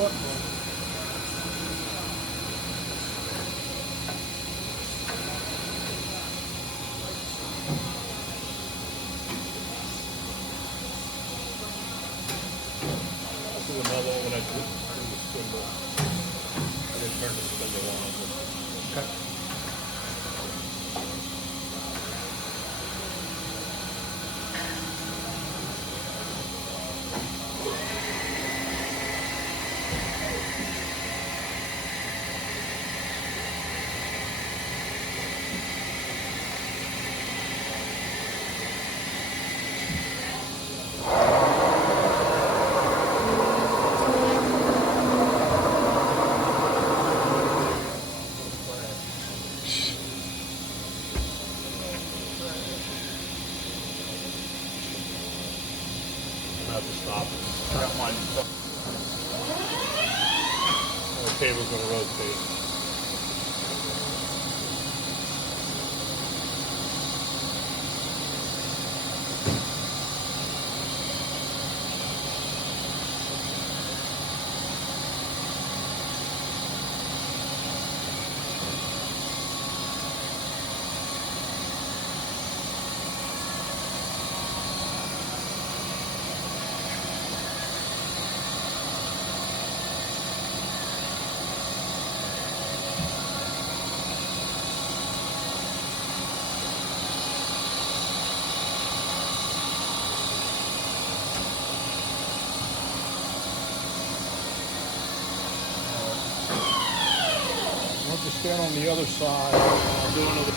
This is another one when I do the spindle. I didn't turn the spindle on. Okay. I have to stop. I got mine. The table's going to rotate. I'll have to stand on the other side. I'll do another.